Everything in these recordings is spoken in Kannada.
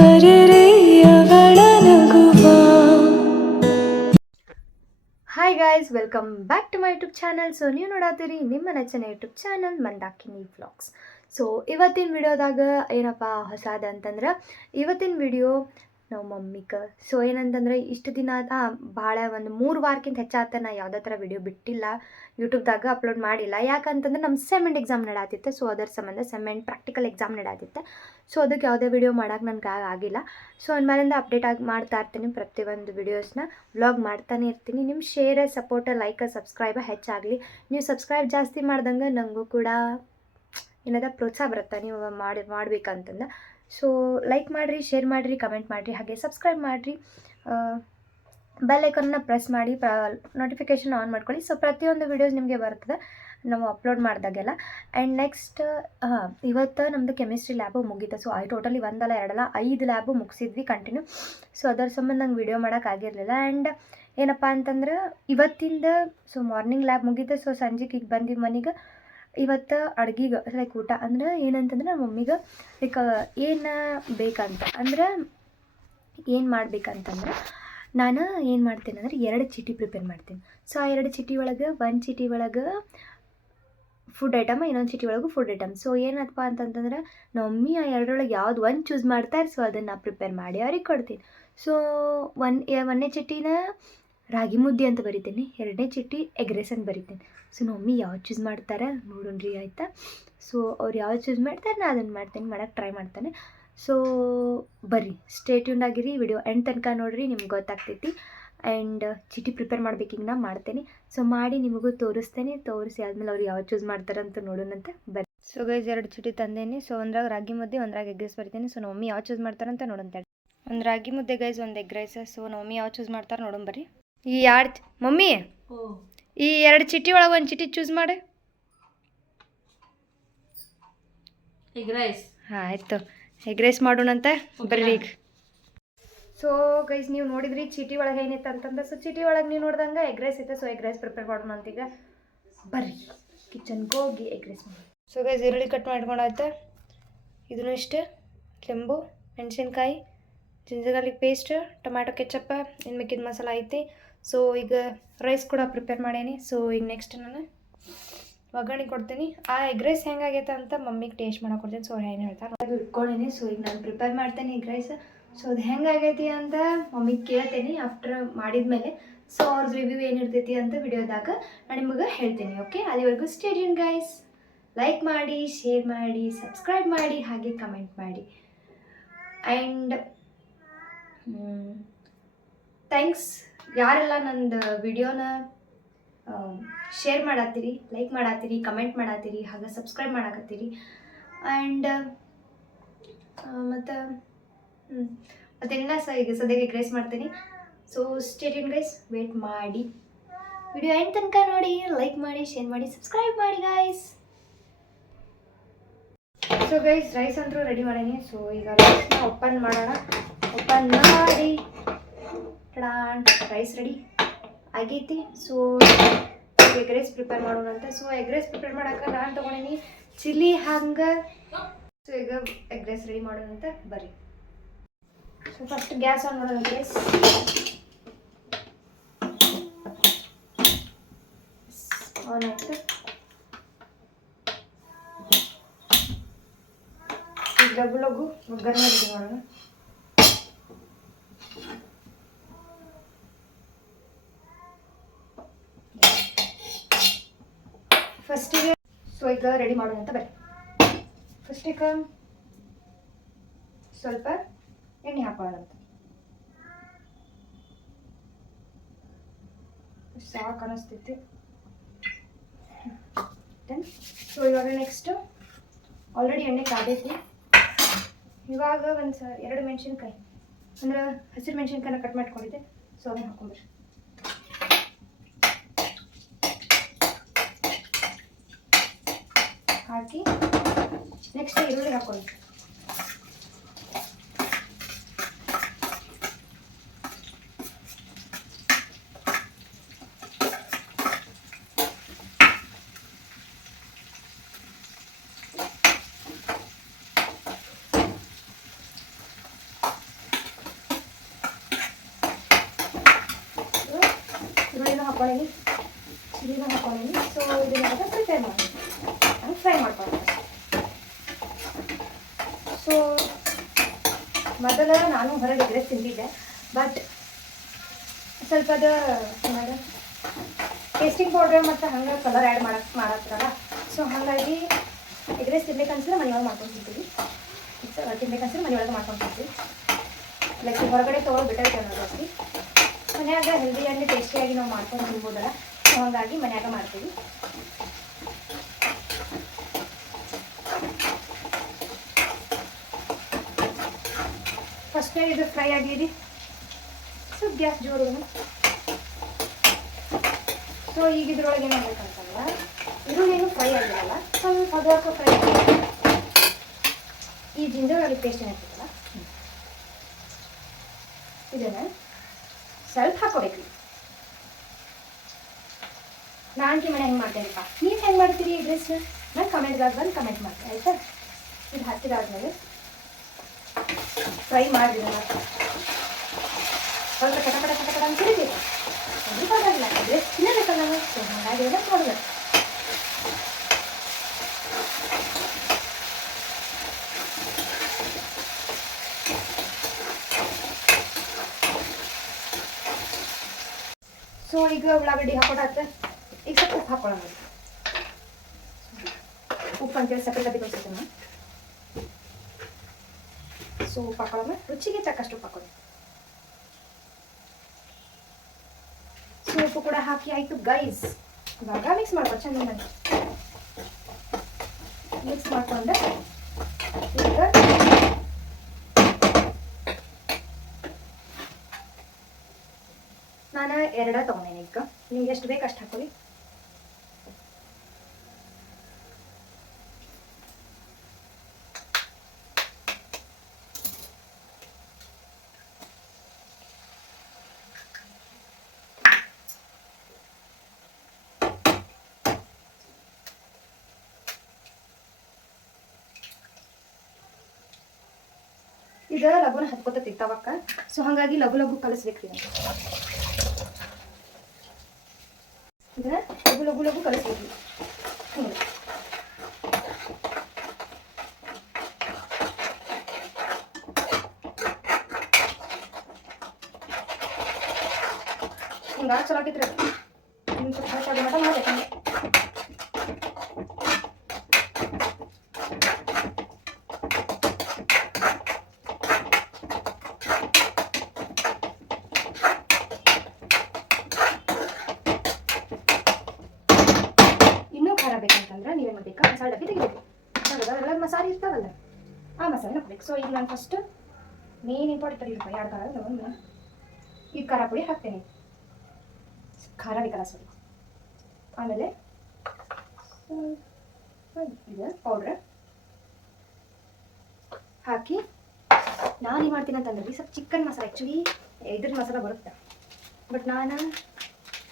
ಅರೆರೆ ಅವಳ ನಗುವ. Hi guys, welcome back to my YouTube channel. So ನೀವು ನೋಡತ್ತೀರಿ ನಿಮ್ಮ ನೆಚ್ಚಿನ YouTube channel Mandakini vlogs. So ಇವತ್ತಿನ ವಿಡಿಯೋದಾಗ ಏನಪ್ಪ ಹೊಸದ ಅಂತಂದ್ರೆ, ಇವತ್ತಿನ ವಿಡಿಯೋ ನಾವು ಮಮ್ಮಿಗೆ ಸೊ ಏನಂತಂದ್ರೆ ಇಷ್ಟು ದಿನ ಭಾಳ ಒಂದು 3 ವಾರಕ್ಕಿಂತ ಹೆಚ್ಚಾತ ನಾ ಯಾವುದೇ ಥರ ವಿಡಿಯೋ ಬಿಟ್ಟಿಲ್ಲ, ಯೂಟ್ಯೂಬ್ದಾಗ ಅಪ್ಲೋಡ್ ಮಾಡಿಲ್ಲ. ಯಾಕಂತಂದ್ರೆ ನಮ್ಮ ಸೆಮೆಂಟ್ ಎಕ್ಸಾಮ್ ನಡಾತಿತ್ತು. ಸೊ ಅದರ ಸಂಬಂಧ ಸೆಮೆಂಟ್ ಪ್ರಾಕ್ಟಿಕಲ್ ಎಕ್ಸಾಮ್ ನಡಾತಿತ್ತು. ಸೊ ಅದಕ್ಕೆ ಯಾವುದೇ ವಿಡಿಯೋ ಮಾಡೋಕೆ ನನಗೆ ಆಗಿಲ್ಲ. ಸೊ ಅಂದಮೇಲಿಂದ ಅಪ್ಡೇಟ್ ಆಗಿ ಮಾಡ್ತಾ ಇರ್ತೀನಿ, ಪ್ರತಿಯೊಂದು ವಿಡಿಯೋಸ್ನ ವ್ಲಾಗ್ ಮಾಡ್ತಾನೆ ಇರ್ತೀನಿ. ನಿಮ್ಮ ಶೇರ್, ಸಪೋರ್ಟ್, ಲೈಕ್, ಸಬ್ಸ್ಕ್ರೈಬ್ ಹೆಚ್ಚಾಗಲಿ. ನೀವು ಸಬ್ಸ್ಕ್ರೈಬ್ ಜಾಸ್ತಿ ಮಾಡ್ದಂಗೆ ನನಗೂ ಕೂಡ ಏನದ ಪ್ರೋತ್ಸಾಹ ಬರುತ್ತೆ ನೀವು ಮಾಡ್ಬೇಕಂತಂದು. ಸೊ ಲೈಕ್ ಮಾಡಿರಿ, ಶೇರ್ ಮಾಡಿರಿ, ಕಮೆಂಟ್ ಮಾಡಿರಿ, ಹಾಗೆ ಸಬ್ಸ್ಕ್ರೈಬ್ ಮಾಡಿರಿ, ಬೆಲ್ ಐಕನ್ನ ಪ್ರೆಸ್ ಮಾಡಿ, ನೋಟಿಫಿಕೇಷನ್ ಆನ್ ಮಾಡ್ಕೊಳ್ಳಿ. ಸೊ ಪ್ರತಿಯೊಂದು ವೀಡಿಯೋಸ್ ನಿಮಗೆ ಬರ್ತದೆ ನಾವು ಅಪ್ಲೋಡ್ ಮಾಡಿದಾಗೆಲ್ಲ. ಆ್ಯಂಡ್ ನೆಕ್ಸ್ಟ್ ಇವತ್ತು ನಮ್ಮದು ಕೆಮಿಸ್ಟ್ರಿ ಲ್ಯಾಬು ಮುಗೀತು. ಸೊ ಟೋಟಲಿ 1 ಅಲ್ಲ 2 ಅಲ್ಲ 5 ಲ್ಯಾಬು ಮುಗಿಸಿದ್ವಿ ಕಂಟಿನ್ಯೂ. ಸೊ ಅದರ ಸಂಬಂಧ ನಂಗೆ ವಿಡಿಯೋ ಮಾಡೋಕ್ಕಾಗಿರಲಿಲ್ಲ. ಆ್ಯಂಡ್ ಏನಪ್ಪ ಅಂತಂದ್ರೆ ಇವತ್ತಿಂದ ಸೊ ಮಾರ್ನಿಂಗ್ ಲ್ಯಾಬ್ ಮುಗೀತು. ಸೊ ಸಂಜೆಗೆ ಈಗ ಬಂದು ಮನೆಗೆ ಇವತ್ತು ಅಡ್ಗೆಗೆ ಲೈಕ್ ಊಟ ಅಂದ್ರೆ ಏನಂತಂದ್ರೆ ನಮ್ಮ ಮಮ್ಮಿಗೆ ಲೈಕ್ ಏನು ಬೇಕಂತ ಅಂದ್ರೆ ಏನು ಮಾಡ್ಬೇಕಂತಂದ್ರೆ ನಾನು ಏನು ಮಾಡ್ತೀನಿ ಅಂದರೆ 2 ಚೀಟಿ ಪ್ರಿಪೇರ್ ಮಾಡ್ತೀನಿ. ಸೊ ಆ 2 ಚೀಟಿ ಒಳಗೆ 1 ಚೀಟಿ ಒಳಗೆ ಫುಡ್ ಐಟಮ್, ಇನ್ನೊಂದು ಚೀಟಿ ಒಳಗೂ ಫುಡ್ ಐಟಮ್. ಸೊ ಏನಪ್ಪ ಅಂತಂತಂದ್ರೆ ನಮ್ಮ ಮಮ್ಮಿ ಆ 2ರೊಳಗೆ ಯಾವ್ದು ಒಂದು ಚೂಸ್ ಮಾಡ್ತಾರೆ. ಸೊ ಅದನ್ನು ಪ್ರಿಪೇರ್ ಮಾಡಿ ಅವ್ರಿಗೆ ಕೊಡ್ತೀನಿ. ಸೊ 1ನೇ ಚೀಟಿನ ರಾಗಿ ಮುದ್ದೆ ಅಂತ ಬರಿತೀನಿ, 2ನೇ ಚೀಟಿ ಎಗ್ ರೈಸ್ ಅಂತ ಬರಿತೀನಿ. ಸೊ ನಮ್ಮ ಮಮ್ಮಿ ಯಾವ್ದು ಚೂಸ್ ಮಾಡ್ತಾರೆ ನೋಡೋಣ್ರಿ, ಆಯಿತಾ. ಸೊ ಅವ್ರು ಯಾವ್ದು ಚೂಸ್ ಮಾಡ್ತಾರೆ ನಾನು ಅದನ್ನು ಮಾಡ್ತೀನಿ, ಮಾಡೋಕ್ಕೆ ಟ್ರೈ ಮಾಡ್ತಾನೆ. ಸೊ ಬರ್ರಿ, ಸ್ಟೇ ಟ್ಯೂನ್ಡ್ ಆಗಿರಿ, ವಿಡಿಯೋ ಎಂಡ್ ತನಕ ನೋಡಿರಿ, ನಿಮ್ಗೆ ಗೊತ್ತಾಗ್ತೈತಿ. ಆ್ಯಂಡ್ ಚೀಟಿ ಪ್ರಿಪೇರ್ ಮಾಡ್ಬೇಕೀಗ ನಾ ಮಾಡ್ತೇನೆ. ಸೊ ಮಾಡಿ ನಿಮಗೂ ತೋರಿಸ್ತೇನೆ, ತೋರಿಸಿ ಆದಮೇಲೆ ಅವ್ರು ಯಾವ್ದು ಚೂಸ್ ಮಾಡ್ತಾರೆ ಅಂತ ನೋಡೋಣಂತೆ ಬರ್ರಿ. ಸೊ ಗೈಸ್ 2 ಚೀಟಿ ತಂದೇನಿ. ಸೊ ಒಂದ್ರಾಗ ರಾಗಿ ಮುದ್ದೆ, ಒಂದ್ರಾಗ ಎಗ್ ರೈಸ್ ಬರಿತೀನಿ. ಸೊ ನಮ್ಮ ಮಮ್ಮಿ ಯಾವ್ದು ಚೂಸ್ ಮಾಡ್ತಾರಂತ ನೋಡೋಣ. ಒಂದು ರಾಗಿ ಮುದ್ದೆ ಗೈಸ್, ಒಂದು ಎಗ್ ರೈಸ್. ಸೊ ನಮ್ಮ ಮಮ್ಮಿ ಯಾವ್ದು ಚೂಸ್ ಮಾಡ್ತಾರೆ ನೋಡೋಣ ಬರ್ರಿ. ಈ 2 ಮಮ್ಮಿ ಈ 2 ಚೀಟಿ ಒಳಗೆ 1 ಚೀಟಿ ಚೂಸ್ ಮಾಡಿ. Egg rice. ಹಾಂ ಆಯಿತು, ಎಗ್ ರೈಸ್ ಮಾಡೋಣಂತ ಬರ್ರಿ ಈಗ. ಸೊ ಗೈಸ್ ನೀವು ನೋಡಿದ್ರಿ ಚೀಟಿ ಒಳಗೆ ಏನಿತ್ತು ಅಂತಂದ್ರೆ, ಸೊ ಚೀಟಿ ಒಳಗೆ ನೀವು ನೋಡ್ದಂಗೆ ಎಗ್ ರೈಸ್ ಐತೆ. ಸೊ ಎಗ್ ರೈಸ್ ಪ್ರಿಪೇರ್ ಮಾಡೋಣ ಅಂತೀಗ ಬರ್ರಿ ಕಿಚನ್ಗೆ ಹೋಗಿ ಎಗ್ ರೈಸ್ ಮಾಡಿ. ಸೊ ಗೈಸ್ ಈರುಳ್ಳಿ ಕಟ್ ಮಾಡ್ಕೊಂಡಾಯ್ತು, ಇದನ್ನು ಇಷ್ಟು ಲಿಂಬು, ಮೆಣಸಿನ್ಕಾಯಿ, ginger garlic paste, tomato ketchup, ಇನ್ನು ಮಿಕ್ಕಿದ ಮಸಾಲ ಐತಿ. ಸೊ ಈಗ ರೈಸ್ ಕೂಡ ಪ್ರಿಪೇರ್ ಮಾಡೇನಿ. ಸೊ ಈಗ ನೆಕ್ಸ್ಟ್ ನಾನು ಒಗ್ಗರಣೆ ಕೊಡ್ತೀನಿ. ಆ ಎಗ್ ರೈಸ್ ಹೆಂಗಾಗೈತೆ ಅಂತ ಮಮ್ಮಿಗೆ ಟೇಸ್ಟ್ ಮಾಡಕ್ಕೆ ಕೊಡ್ತೀನಿ. ಸೊ ಏನು ಹೇಳ್ತಾರೆ ಇಟ್ಕೊಂಡೀನಿ. ಸೊ ಈಗ ನಾನು ಪ್ರಿಪೇರ್ ಮಾಡ್ತೇನೆ ಎಗ್ ರೈಸ್. ಸೊ ಅದು ಹೆಂಗಾಗೈತಿ ಅಂತ ಮಮ್ಮಿಗೆ ಕೇಳ್ತೀನಿ ಆಫ್ಟರ್ ಮಾಡಿದ್ಮೇಲೆ. ಸೊ ಅವ್ರದ್ದು ರಿವ್ಯೂ ಏನಿರ್ತೈತಿ ಅಂತ ವಿಡಿಯೋದಾಗ ನಾನು ನಿಮಗೆ ಹೇಳ್ತೀನಿ. ಓಕೆ, ಅಲ್ಲಿವರೆಗೂ ಸ್ಟೇ ಟ್ಯೂನ್ ಗೈಸ್. ಲೈಕ್ ಮಾಡಿ, ಶೇರ್ ಮಾಡಿ, ಸಬ್ಸ್ಕ್ರೈಬ್ ಮಾಡಿ, ಹಾಗೆ ಕಮೆಂಟ್ ಮಾಡಿ. ಆ್ಯಂಡ್ ಥ್ಯಾಂಕ್ಸ್ ಯಾರೆಲ್ಲ ನಂದು ವಿಡಿಯೋನ ಶೇರ್ ಮಾಡತ್ತೀರಿ, ಲೈಕ್ ಮಾಡತ್ತೀರಿ, ಕಮೆಂಟ್ ಮಾಡತ್ತೀರಿ, ಹಾಗೆ ಸಬ್ಸ್ಕ್ರೈಬ್ ಮಾಡಕತ್ತೀರಿ. ಆ್ಯಂಡ್ ಮತ್ತೆಲ್ಲ ಈಗ ಸದ್ಯಕ್ಕೆ ಎಗ್ ರೈಸ್ ಮಾಡ್ತೀನಿ. So stay tune guys, wait ಮಾಡಿ, ವಿಡಿಯೋ ಎಂಡ್ ತನಕ ನೋಡಿ, ಲೈಕ್ ಮಾಡಿ, ಶೇರ್ ಮಾಡಿ, ಸಬ್ಸ್ಕ್ರೈಬ್ ಮಾಡಿ ಗೈಸ್. ಸೊ ಗೈಸ್ ರೈಸ್ ಅಂತೂ ರೆಡಿ ಮಾಡೀನಿ. ಸೊ ಈಗ ರೈಸ್ನ ಓಪನ್ ಮಾಡೋಣ. ಓಪನ್ ಮಾಡಿ ರೈಸ್ ರೆಡಿ ಆಗೈತಿ. ಸೊ ಎಗ್ ರೈಸ್ ಪ್ರಿಪೇರ್ ಮಾಡೋಣ ಅಂತ. ಸೊ ಎಗ್ ರೈಸ್ ಪ್ರಿಪೇರ್ ಮಾಡೋಕೆ ನಾನು ತೊಗೊಂಡೀನಿ ಚಿಲ್ಲಿ ಹಂಗೆ. ಸೊ ಈಗ ಎಗ್ ರೈಸ್ ರೆಡಿ ಮಾಡೋಣ ಅಂತ ಬರ್ರಿ. ಸೊ ಫಸ್ಟ್ ಗ್ಯಾಸ್ ಆನ್ ಮಾಡೋಣ ಗೈಸ್. ಆನ್ ಆಯಿತು. ಈಗ ಲಘು ಲಘು ಒಗ್ಗರಣೆ ರೆಡಿ ಮಾಡೋಣ. ಫಸ್ಟಿಗೆ ಸೊ ಈಗ ರೆಡಿ ಮಾಡೋಣ ಅಂತ ಬರ್ರಿ. ಫಸ್ಟಿಗೆ ಸ್ವಲ್ಪ ಎಣ್ಣೆ ಹಾಕೋಣ ಅಂತ. ಸಾಕು ಅನ್ನಿಸ್ತೈತಿ. ಸೊ ಇವಾಗ ನೆಕ್ಸ್ಟ್ ಆಲ್ರೆಡಿ ಎಣ್ಣೆ ಕಾದೈತಿ. ಇವಾಗ ಒಂದು 2 ಮೆಣಸಿನ್ಕಾಯಿ ಅಂದ್ರೆ ಹಸಿರು ಮೆಣಸಿನ್ಕಾಯಿನ ಕಟ್ ಮಾಡ್ಕೊಂಡಿದ್ದೆ. ಸೊ ಅದನ್ನ ಹಾಕೊಂಡ್ರಿ. ಹಾಕಿ ನೆಕ್ಸ್ಟ್ ಈರುಳ್ಳಿ ಹಾಕೊಳ್ಳಿ. ಹಾಕ್ಕೊಂಡೀನಿ, ಚಿಲ್ಲಿನೂ ಹಾಕ್ಕೊಂಡೀನಿ. ಸೊ ಇದನ್ನ ಪ್ರಿಪೇರ್ ಮಾಡಿ ನಾನು ಫ್ರೈ ಮಾಡ್ಕೊಳ್ಳೋಣ. ಸೊ ಮೊದಲ ನಾನು ಹೊರಗೆ ಎಗ್ ರೈಸ್ ತಿಂತಿದ್ದೆ, ಬಟ್ ಸ್ವಲ್ಪದ ಏನಾದ್ರು ಟೇಸ್ಟಿಂಗ್ ಪೌಡ್ರ್ ಮತ್ತು ಹಂಗೆ ಕಲರ್ ಆ್ಯಡ್ ಮಾಡತ್ತಾರಲ್ಲ. ಸೊ ಹಾಗಾಗಿ ಎಗ್ ರೈಸ್ ತಿನ್ಬೇಕನ್ಸಿದ್ರೆ ಮನೆಯೊಳಗೆ ಮಾಡ್ಕೊಂಡು ತಿಂತೀವಿ, ತಿನ್ಬೇಕನ್ಸಿದ್ರೆ ಮನೆಯೊಳಗೆ ಮಾಡ್ಕೊಂಡು ತಿಂತೀವಿ. ಲೈಕ್ ಹೊರಗಡೆ ತೊಗೊಳೋದು ಬೆಟರ್ ಐತೆ ಅನ್ನೋದು ಜಾಸ್ತಿ. ಮನ್ಯಾಗ ಹೆಲ್ದಿ ಆ್ಯಂಡ್ ಟೇಸ್ಟಿಯಾಗಿ ನಾವು ಮಾಡ್ಕೊಂಡು ತಿನ್ಬೋದಲ್ಲ. ಸೊ ಹಾಗಾಗಿ ಮನ್ಯಾಗ ಮಾಡ್ತೀವಿ. ಫಸ್ಟ್ನೇ ಇದು ಫ್ರೈ ಆಗಲಿ. ಸೊ ಗ್ಯಾಸ್ ಜೋರು. ಸೊ ಈಗ ಇದ್ರೊಳಗೆ ಏನಾಗಬೇಕಂತಂದ್ರೆ ಈರುಳ್ಳಿನೂ ಫ್ರೈ ಆಗಿರಲ್ಲ, ಸ್ವಲ್ಪ ಅದಕ್ಕೆ ಫ್ರೈ ಆಗಿ ಈ ಜಿಂಜರ್ ಗಾರ್ಲಿಕ್ ಪೇಸ್ಟ್ ಏನಾಗ್ತದಲ್ಲ ಇದನ್ನು ಸ್ವಲ್ಪ ಹಾಕೋಬೇಕು. ನಾನು ಮನೆ ಹೆಂಗೆ ಮಾಡ್ತೇನಪ್ಪ, ನೀವು ಹೆಂಗೆ ಮಾಡ್ತೀರಿ ಈ ಡ್ರೆಸ್ನ ನಾನು ಕಮೆಂಟ್ದಾಗ ಬಂದು ಕಮೆಂಟ್ ಮಾಡ್ತೀನಿ ಆಯಿತಾ. ಇದು ಹಾಕಿದಾದ್ಮೇಲೆ ಫ್ರೈ ಮಾಡಿದ್ರೆ ಸ್ವಲ್ಪ ಕಟ ಕಟ ಕಟ ಕಟ ಅಂತ ತಿರುಗಿದೆ ಅದು ಪರವಾಗಿಲ್ಲ, ಡ್ರೆಸ್ ತಿನ್ನಬೇಕಲ್ಲ ನಾವು. ಸೊ ಹಾಗಾಗಿ ಎಲ್ಲ ನೋಡಬೇಕು. ಸೊ ಈಗ ಉಳ್ಳಾಗಡ್ಡಿ ಹಾಕೊಡತ್ತೆ. ಈಗ ಸ್ವಲ್ಪ ಉಪ್ಪು ಹಾಕೊಳ್ಳೋಣ. ಉಪ್ಪು ಅಂತೇಳಿ ಸಕ್ಕರೆ ಡಬ್ಬಿ ತೋರಿಸುತ್ತೆ ನಾನು. ಸೊ ಉಪ್ಪು ಹಾಕೊಳ್ಳೋಣ, ರುಚಿಗೆ ತಕ್ಕಷ್ಟು ಉಪ್ಪು ಹಾಕೊಳ್ಳಿ. ಸೊ ಉಪ್ಪು ಕೂಡ ಹಾಕಿ ಆಯಿತು ಗೈಸ್. ಇವಾಗ ಮಿಕ್ಸ್ ಮಾಡ್ಕೊ ಚೆನ್ನಾಗಿ. ಮಿಕ್ಸ್ ಮಾಡ್ಕೊಂಡು ಈಗ ನಾನು 2 ತೊಗೊಂಡೇನೆ. ಈಗ ನಿಮ್ಗೆ ಎಷ್ಟು ಬೇಕು ಅಷ್ಟು ಹಾಕೊಳ್ಳಿ. ಇದು ಲಘುನ ಹತ್ಕೋತೈತಿ ತವಕ್ಕ. ಸೊ ಹಾಗಾಗಿ ಲಘು ಲಘು ಕಲಿಸ್ಬೇಕ್ರಿ. ಇದನ್ನ ಲಘು ಲಘು ಲಘು ಕಲಿಸ್ಬೇಕು. ಹಿಂಗೆ ಹಿಂಗೆ ಚಲೋ ಆಗಿದ್ರೆ ನಿಮ್ಮ ಸ್ವಲ್ಪ ಮಟ ಮಾಡ್ಬೇಕಂಗೆ. ಬೇಕಂತಂದ್ರೆ ನೀವೇನು ಮಾಡಬೇಕು, ಮಸಾಲೆ ಡಬ್ಬಿ ತೆಗಿಬೇಕು. ಅದೆಲ್ಲ ಮಸಾಲೆ ಇರ್ತಾವಲ್ಲ ಆ ಮಸಾಲೆ ಹಾಕ್ಬೇಕು. ಸೊ ಈಗ ನಾನು ಫಸ್ಟ್ ಮೇನ್ ಇಂಪಾರ್ಟೆಂಟ್ ಇರಬೇಕು 2 ಖಾರ ಒಂದು ಈಗ ಖಾರ ಪುಡಿ ಹಾಕ್ತೇನೆ. ಖಾರ ಬೇಕಲ್ಲ ಸರಿ. ಆಮೇಲೆ ಇದು ಪೌಡ್ರ್ ಹಾಕಿ ನಾನು ಏನು ಮಾಡ್ತೀನಿ ಅಂತಂದ್ರೆ ಸ್ವಲ್ಪ ಚಿಕನ್ ಮಸಾಲೆ, ಆ್ಯಕ್ಚುಲಿ ಇದ್ರ ಮಸಾಲೆ ಬರುತ್ತೆ, ಬಟ್ ನಾನು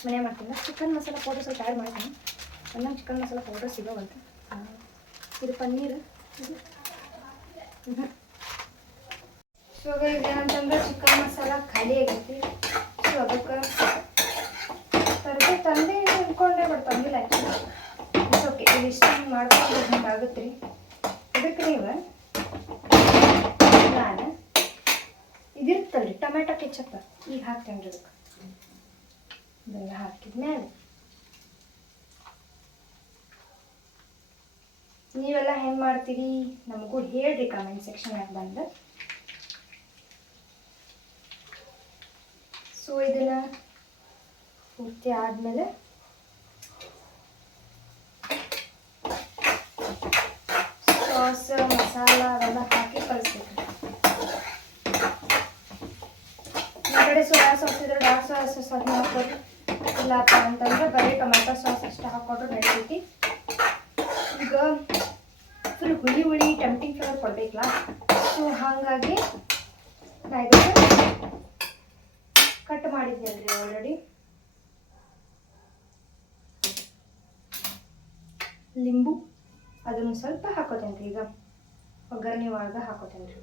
ಮನೆ ಮಾಡ್ತೀನಿ. ಚಿಕನ್ ಮಸಾಲೆ ಪೌಡ್ರ್ ಸ್ವಲ್ಪ ಆ್ಯಡ್ ಮಾಡ್ತೀನಿ. ನಂಗೆ ಚಿಕನ್ ಮಸಾಲ ಪೌಡರ್ ಸಿಗೋವಂತ. ಇದು ಪನ್ನೀರ್. ಸೊ ಇದೇನಂತಂದ್ರೆ ಚಿಕನ್ ಮಸಾಲ ಖಾಲಿ ಆಗೈತಿ. ಸೊ ಅದಕ್ಕೆ ತಂದೆ ಅಂದ್ಕೊಂಡೆ, ಬಟ್ ತಂದಿಲ್ಲ ಆ್ಯಕ್ಚುಲಿ. It's okay. ಇದು ಇಷ್ಟ ಮಾಡ್ಕೊಂಡು ಹಿಂಗೆ ಆಗುತ್ತೆ ರೀ. ಇದಕ್ಕೆ ನೀವು ನಾನು ಇದಿರ್ತಲ್ರಿ ಟೊಮೆಟೊ ಕೆಚಪ್ ಈಗ ಹಾಕ್ತೇನೆ ರೀ. ಅದಕ್ಕೆ ಇದೆಲ್ಲ ಹಾಕಿದ್ಮೇಲೆ ನೀವೆಲ್ಲ ಹೆಂಗೆ ಮಾಡ್ತೀರಿ ನಮಗೂ ಹೇಳ್ರಿ ಕಮೆಂಟ್ ಸೆಕ್ಷನ್ಯಾಗ ಬಂದು. ಸೊ ಇದನ್ನು ಪೂರ್ತಿ ಆದಮೇಲೆ ಸಾಸ್ ಮಸಾಲ ಅವೆಲ್ಲ ಹಾಕಿ ಕಲಿಸ್ಬೇಕು. ಈ ಕಡೆ ಸೋಯಾ ಸಾಸ್ ಇದ್ರೆ ಡಾರ್ಕ್ ಸೋಯಾ ಸಾಸ್ ಅದನ್ನ ಹಾಕೋದು, ಇಲ್ಲಪ್ಪ ಅಂತಂದ್ರೆ ಬರೀ ಟೊಮೆಟೊ ಸಾಸ್ ಅಷ್ಟು ಹಾಕೋದು ನಡೀತೈತಿ. ಈಗ ಫುಲ್ ಹುಳಿ ಹುಳಿ ಟೆಂಪ್ಟಿಂಗ್ ಫ್ಲೇವರ್ ಕೊಡಬೇಕಲ್ಲ. ಸೊ ಹಾಗಾಗಿ ನಾ ಇದಕ್ಕೆ ಕಟ್ ಮಾಡಿದ್ನಲ್ರಿ ಆಲ್ರೆಡಿ ಲಿಂಬು, ಅದನ್ನು ಸ್ವಲ್ಪ ಹಾಕೋತೇನೆ ರೀ. ಈಗ ಒಗ್ಗರಣೆ ಒಳಗೆ ಹಾಕೋತೇನೆ ರೀ.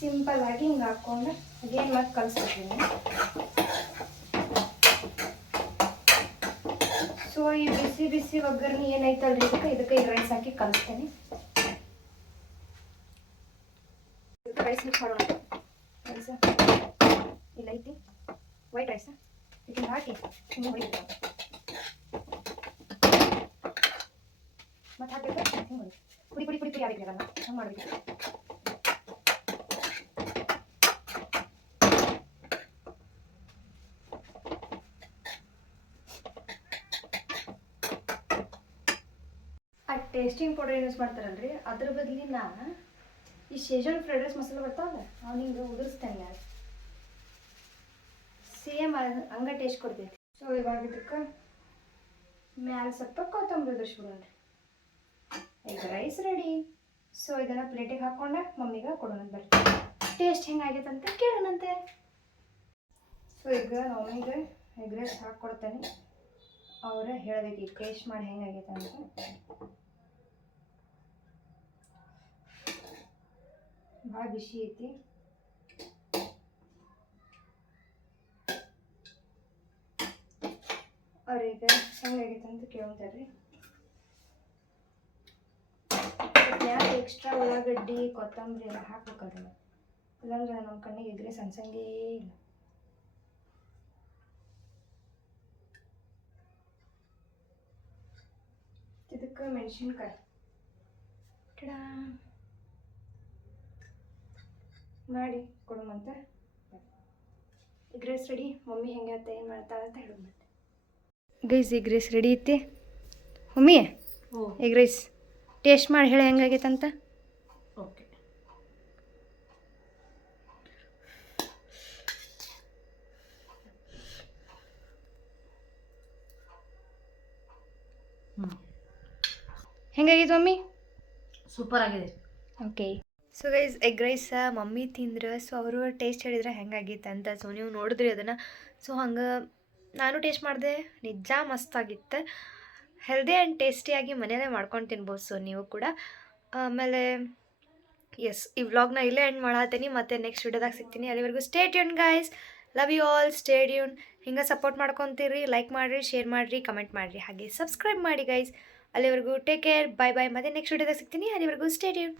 ಸಿಂಪಲ್ ಆಗಿ ಹಿಂಗೆ ಹಾಕ್ಕೊಂಡು ಅಗೇನ್ ಮತ್ತೆ ಕಲಿಸ್ತೀನಿ. ಸೊ ಈ ಬಿಸಿ ಬಿಸಿ ಒಗ್ಗರಣೆ ಏನೈತಲ್ರಿ ಇದಕ್ಕೆ ಈ ರೈಸ್ ಹಾಕಿ ಕಲಿಸ್ತೇನೆ. ರೈಸ್ ಮಿಕ್ಸ್ ಮಾಡೋಣ. ರೈಸ್ ಇಲ್ಲ ಐತಿ ವೈಟ್ ರೈಸ್ ಇದನ್ನ ಹಾಕಿ ಹಿಂಗೆ ಹೊಡಿಬೇಕು. ಮತ್ತೆ ಹಾಕಬೇಕು ಹಿಂಗೆ ಹೊಡಿ ಪುಡಿ ಪುಡಿ ಪುಡಿ ಪುಡಿ ಆಗಬೇಕು. ಅದನ್ನು ಹಂಗೆ ಮಾಡಬೇಕು. ಆ ಟೇಸ್ಟಿಂಗ್ ಪೌಡರ್ ಯೂಸ್ ಮಾಡ್ತಾರಲ್ರಿ ಅದ್ರ ಬದಲಿ ನಾನು ಈ ಶೇಜನ್ ಫ್ರೈಡ್ ರೈಸ್ ಮಸಾಲೆ ಬರ್ತಾವಲ್ಲ ಅವ್ನಿಗೆ ಉದುರಿಸ್ತೇನೆ ನಾನು. ಸೇಮ್ ಹಂಗೆ ಟೇಸ್ಟ್ ಕೊಡ್ತೈತಿ. ಸೊ ಇವಾಗ ಇದಕ್ಕೆ ಮ್ಯಾಲೆ ಸ್ವಲ್ಪ ಕೊತ್ತಂಬರಿ ಉದುರಿಸ್ಬಿಡೋಣ. ಈಗ ರೈಸ್ ರೆಡಿ. ಸೊ ಇದನ್ನು ಪ್ಲೇಟಿಗೆ ಹಾಕ್ಕೊಂಡೆ ಮಮ್ಮಿಗೆ ಕೊಡೋಣ. ಬರ್ರಿ ಟೇಸ್ಟ್ ಹೆಂಗಾಗೈತೆ ಅಂತ ಕೇಳೋಣಂತೆ. ಸೊ ಈಗ ಮಮ್ಮಿಗೆ ಎಗ್ ರೈಸ್ ಹಾಕ್ಕೊಡ್ತೇನೆ. ಅವರೇ ಹೇಳಬೇಕು ಈಗ ಟೇಸ್ಟ್ ಮಾಡಿ ಹೆಂಗಾಗೈತೆ ಅಂತ. ಭಾಳ ಬಿಸಿ ಐತಿ. ಅವ್ರಿಗೆ ಹೆಂಗಾಗೈತೆ ಅಂತ ಕೇಳ್ತಾರ್ರಿ. ಯಾಕೆ ಎಕ್ಸ್ಟ್ರಾ ಉಳ್ಳಾಗಡ್ಡಿ ಕೊತ್ತಂಬರಿ ಎಲ್ಲ ಹಾಕ್ಬೇಕಲ್ರಿ, ಇಲ್ಲಾಂದ್ರೆ ನಮ್ಮ ಕಣ್ಣಿಗೆ ಎಗ್ ರೈಸ್ ಅನ್ಸಂಗೇ ಇಲ್ಲ. ಇದಕ್ಕೆ ಮೆಣಸಿನ್ಕಾಯಿ ಮಾಡಿ ಕೊಡುವಂತೆ. Egg rice ready. ಮಮ್ಮಿ ಹೆಂಗೆ ಏನು ಮಾಡ್ತಾಳೆ ಅಂತ ಹೇಳೋದು. ಮತ್ತೆ ಗೈಸ್ ಎಗ್ ರೈಸ್ ರೆಡಿ ಐತಿ. ಮಮ್ಮಿ ಎಗ್ ರೈಸ್ ಟೇಸ್ಟ್ ಮಾಡಿ ಹೇಳಿ ಹೆಂಗಾಗೈತೆ ಅಂತ. ಓಕೆ. ಹೆಂಗಾಗೈತೆ ಮಮ್ಮಿ? ಸೂಪರ್ ಆಗಿದೆ. Okay. So guys egg rice mummy ತಿಂದ್ರೆ ಸೊ ಅವರು ಟೇಸ್ಟ್ ಹೇಳಿದ್ರೆ ಹೆಂಗಾಗಿತ್ತು ಅಂತ. ಸೊ ನೀವು ನೋಡಿದ್ರಿ ಅದನ್ನು. ಸೊ ಹಂಗೆ ನಾನು ಟೇಸ್ಟ್ ಮಾಡಿದೆ, ನಿಜ ಮಸ್ತಾಗಿತ್ತು. ಹೆಲ್ದಿ ಆ್ಯಂಡ್ ಟೇಸ್ಟಿಯಾಗಿ ಮನೆಯಲ್ಲೇ ಮಾಡ್ಕೊಂಡು ತಿನ್ಬೋದು. ಸೊ ನೀವು ಕೂಡ. ಆಮೇಲೆ ಎಸ್ ಈ ವ್ಲಾಗ್ನ ಇಲ್ಲೇ ಎಂಡ್ ಮಾಡತ್ತೀನಿ. ಮತ್ತೆ ನೆಕ್ಸ್ಟ್ ವಿಡಿಯೋದಾಗ ಸಿಗ್ತೀನಿ. ಅಲ್ಲಿವರೆಗೂ stay tune guys. Love you all. Stay tune. ಹಿಂಗೆ ಸಪೋರ್ಟ್ ಮಾಡ್ಕೊತೀರಿ. ಲೈಕ್ ಮಾಡಿರಿ, ಶೇರ್ ಮಾಡಿರಿ, ಕಮೆಂಟ್ ಮಾಡಿರಿ, ಹಾಗೆ ಸಬ್ಸ್ಕ್ರೈಬ್ ಮಾಡಿ ಗೈಸ್. ಅಲ್ಲಿವರೆಗೂ ಟೇಕ್ ಕೇರ್. ಬಾಯ್ ಬಾಯ್. ಮತ್ತೆ ನೆಕ್ಸ್ಟ್ ವಿಡಿಯೋದಾಗ ಸಿಗ್ತೀನಿ. ಅಲ್ಲಿವರೆಗೂ ಸ್ಟೇ ಟ್ಯೂನ್.